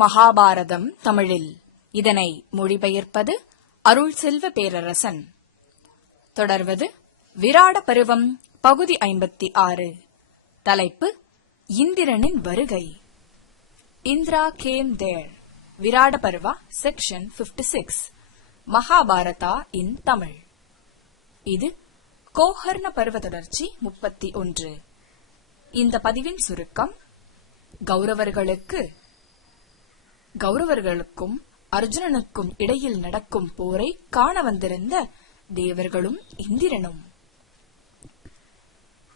மகாபாரதம் தமிழில். இதனை மொழிபெயர்ப்பது அருள் செல்வ பேரரசன். தொடர்வது விராட பருவம் பகுதி ஐம்பத்தி ஆறு. தலைப்பு இந்திரனின் வருகை. Indra came there Virata Parva section 56 six Mahabharata in Tamil. இது கோஹர்ண பருவ தொடர்ச்சி முப்பத்தி ஒன்று. இந்த பதிவின் சுருக்கம் கௌரவர்களுக்கு கௌரவர்களுக்கும் அர்ஜுனனுக்கும் இடையில் நடக்கும் போரை காண வந்திருந்த தேவர்களும் இந்திரனும்.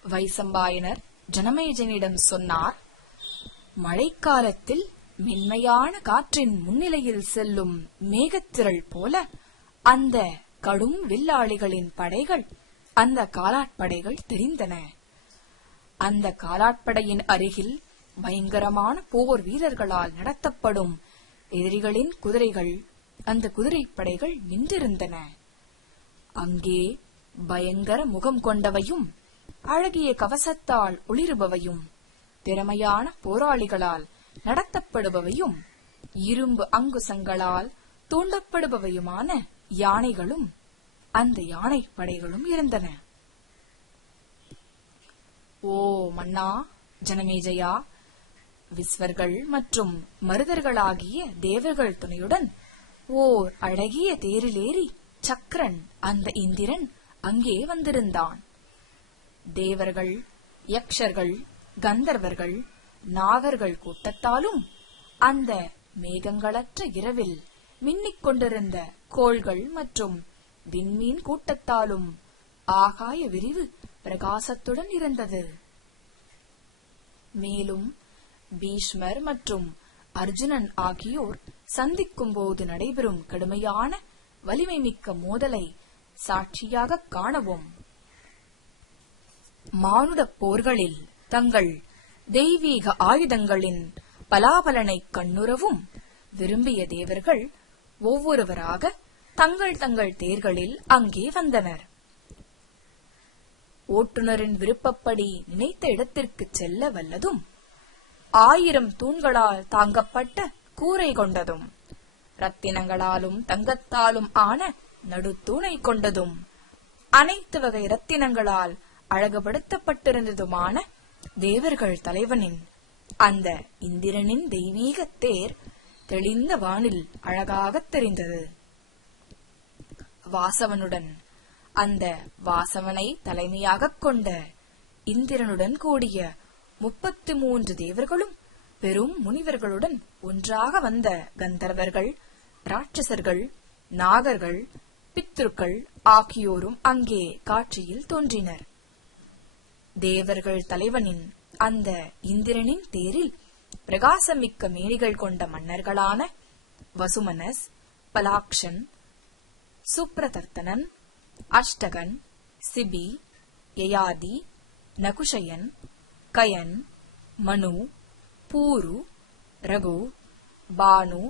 வைசம்பாயனர் ஜனமேஜனிடம் சொன்னார் மழைக்காலத்தில் மென்மையான காற்றின் முன்னிலையில் செல்லும் மேகத்திரள் போல அந்த கடும் வில்லாளிகளின் படைகள் அந்த காலாட்படைகள் தெரிந்தன. அந்த காலாட்படையின் அருகில் பயங்கரமான போர் வீரர்களால் நடத்தப்படும் எதிரிகளின் குதிரைகள். அந்த குதிரைப்படைகள் நின்றிருந்தன. அங்கே பயங்கர முகம் கொண்டவையும் அழகிய கவசத்தால் ஒளிருபவையும் திறமையான போராளிகளால் நடத்தப்படுபவையும் இரும்பு அங்குசங்களால் தூண்டப்படுபவையுமான யானைகளும் அந்த யானை படைகளும் இருந்தன. ஓ மன்னா ஜனமேஜயா விஸ்வர்கள் மற்றும் மருதர்களாகிய தேவர்கள் துணையுடன் ஓர் அழகிய தேரிலேறி சக்கரன் அந்த இந்திரன் அங்கே வந்திருந்தான். தேவர்கள் யக்ஷர்கள் கந்தர்வர்கள் நாகர்கள் கூட்டத்தாலும் அந்த மேகங்களற்ற இரவில் மின்னிக் கொண்டிருந்த கோள்கள் மற்றும் விண்மீன் கூட்டத்தாலும் ஆகாய விரிவு பிரகாசத்துடன் இருந்தது. மேலும் பீஷ்மர் மற்றும் அர்ஜுனன் ஆகியோர் சந்திக்கும் போது நடைபெறும் கடுமையான வலிமை மிக்க மோதலை சாட்சியாக காணவும். மானுட போர்களில் தங்கள் தெய்வீக ஆயுதங்களின் பலாபலனை கண்ணுறவும் விரும்பிய தேவர்கள் ஒவ்வொருவராக தங்கள் தங்கள் தேர்களில் அங்கே வந்தனர். ஓட்டுநரின் விருப்பப்படி நினைத்த இடத்திற்கு செல்ல வல்லதும் ஆயிரம் தூண்களால் தாங்கப்பட்ட கூரை கொண்டதும் ரத்தினங்களாலும் தங்கத்தாலும் ஆன நடுத்தூணை கொண்டதும் அனைத்து வகை ரத்தினங்களால் அழகுபடுத்தப்பட்டிருந்ததுமான தேவர்கள் தலைவனின் அந்த இந்திரனின் தெய்வீக தேர் தெளிந்த வானில் அழகாகத் தெரிந்தது. வாசவனுடன் அந்த வாசவனை தலைமையாகக் கொண்ட இந்திரனுடன் கூடிய முப்பத்து மூன்று தேவர்களும் பெரும் முனிவர்களுடன் ஒன்றாக வந்த கந்தர்வர்கள் ராட்சசர்கள் நாகர்கள் பித்ருக்கள் ஆகியோரும் அங்கே காட்சியில் தோன்றினர். தேவர்கள் தலைவனின் அந்த இந்திரனின் தேரில் பிரகாசமிக்க மேனிகள் கொண்ட மன்னர்களான வசுமனஸ் பலாக்ஷன் சுப்ரதர்த்தனன் அஷ்டகன் சிபி யயாதி நகுஷயன் கயன் மனு பூரு ரகு பானு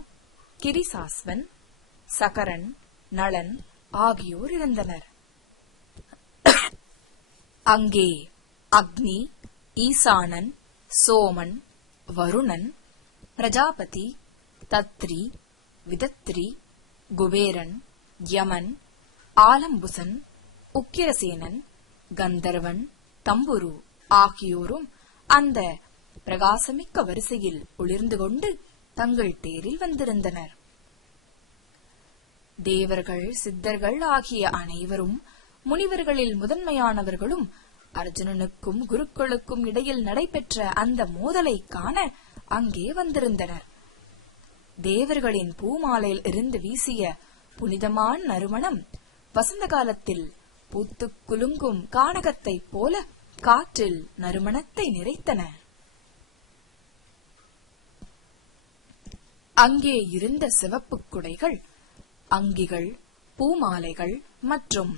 கிரிசாஸ்வன் சகரன் நளன் ஆகியோர் இருந்தனர் அங்கே அக்னி ஈசானன் சோமன் வருணன் பிரஜாபதி தத்ரி விதத்ரி குபேரன் யமன் ஆலம்புசன் உக்கிரசேனன் கந்தர்வன் தம்புரு ஆகியோரும் அந்த பிரகாசமிக்க வரிசையில் ஒளிர்ந்து கொண்டு தங்கள் தேரில் வந்திருந்தனர். தேவர்கள் சித்தர்கள் ஆகிய அனைவரும் முனிவர்களில் முதன்மையானவர்களும் அர்ஜுனனுக்கும் குருக்களுக்கும் இடையில் நடைபெற்ற அந்த மோதலை காண அங்கே வந்திருந்தனர். தேவர்களின் பூமாலையில் இருந்து வீசிய புனிதமான நறுமணம் வசந்த காலத்தில் பூத்துக் குலுங்கும் கானகத்தைப் போல காற்றில் நறுமணத்தை நிறைத்தன. அங்கே இருந்த சிவப்புக் குடைகள் அங்கிகள் பூமாலைகள் மற்றும்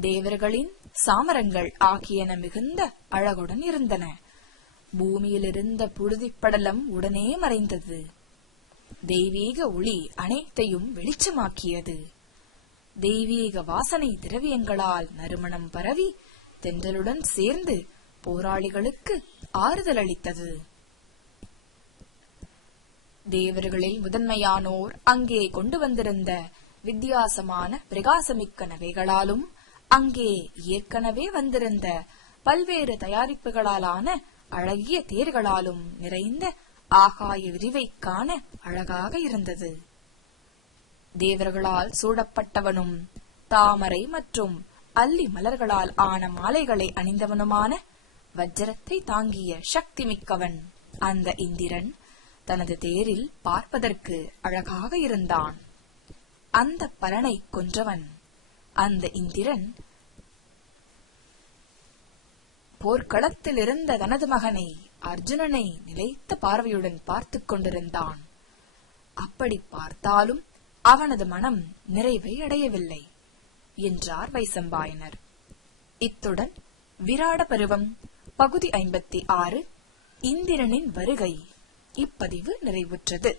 தேவர்களின் சாமரங்கள் ஆகியன மிகுந்த அழகுடன் இருந்தன. பூமியிலிருந்த புழுதிப் படலம் உடனே மறைந்தது. தெய்வீக ஒளி அனைத்தையும் வெளிச்சமாக்கியது. தெய்வீக வாசனை திரவியங்களால் நறுமணம் பரவி தென்றலுடன் சேர்ந்து போராளிகளுக்கு ஆறுதல் அளித்தது. தேவர்களில் முதன்மையானோர் அங்கே கொண்டு வந்திருந்த வித்தியாசமான பிரகாசமிக்க நகைகளாலும் அங்கே ஏற்கனவே வந்திருந்த பல்வேறு தயாரிப்புகளாலான அழகிய தேர்களாலும் நிறைந்த ஆகாய விரிவைக் காண அழகாக இருந்தது. தேவர்களால் சூடப்பட்டவனும் தாமரை மற்றும் அல்லி மலர்களால் ஆன மாலைகளை அணிந்தவனுமான வஜ்ரத்தை தாங்கிய சக்தி மிக்கவன் அந்த இந்திரன் தனது தேரில் பார்ப்பதற்கு அழகாக இருந்தான். அந்த பலனை கொன்றவன் அந்த இந்திரன். போர்க்களத்தில் இருந்த தனது மகனை அர்ஜுனனை நிலைத்த பார்வையுடன் பார்த்துக் கொண்டிருந்தான். அப்படி பார்த்தாலும் அவனது மனம் நிறைவை அடையவில்லை. என்றார் வைசம்பாயனர். இத்துடன் விராட பருவம் பகுதி ஐம்பத்தி ஆறு இந்திரனின் வருகை இப்பதிவு நிறைவுற்றது.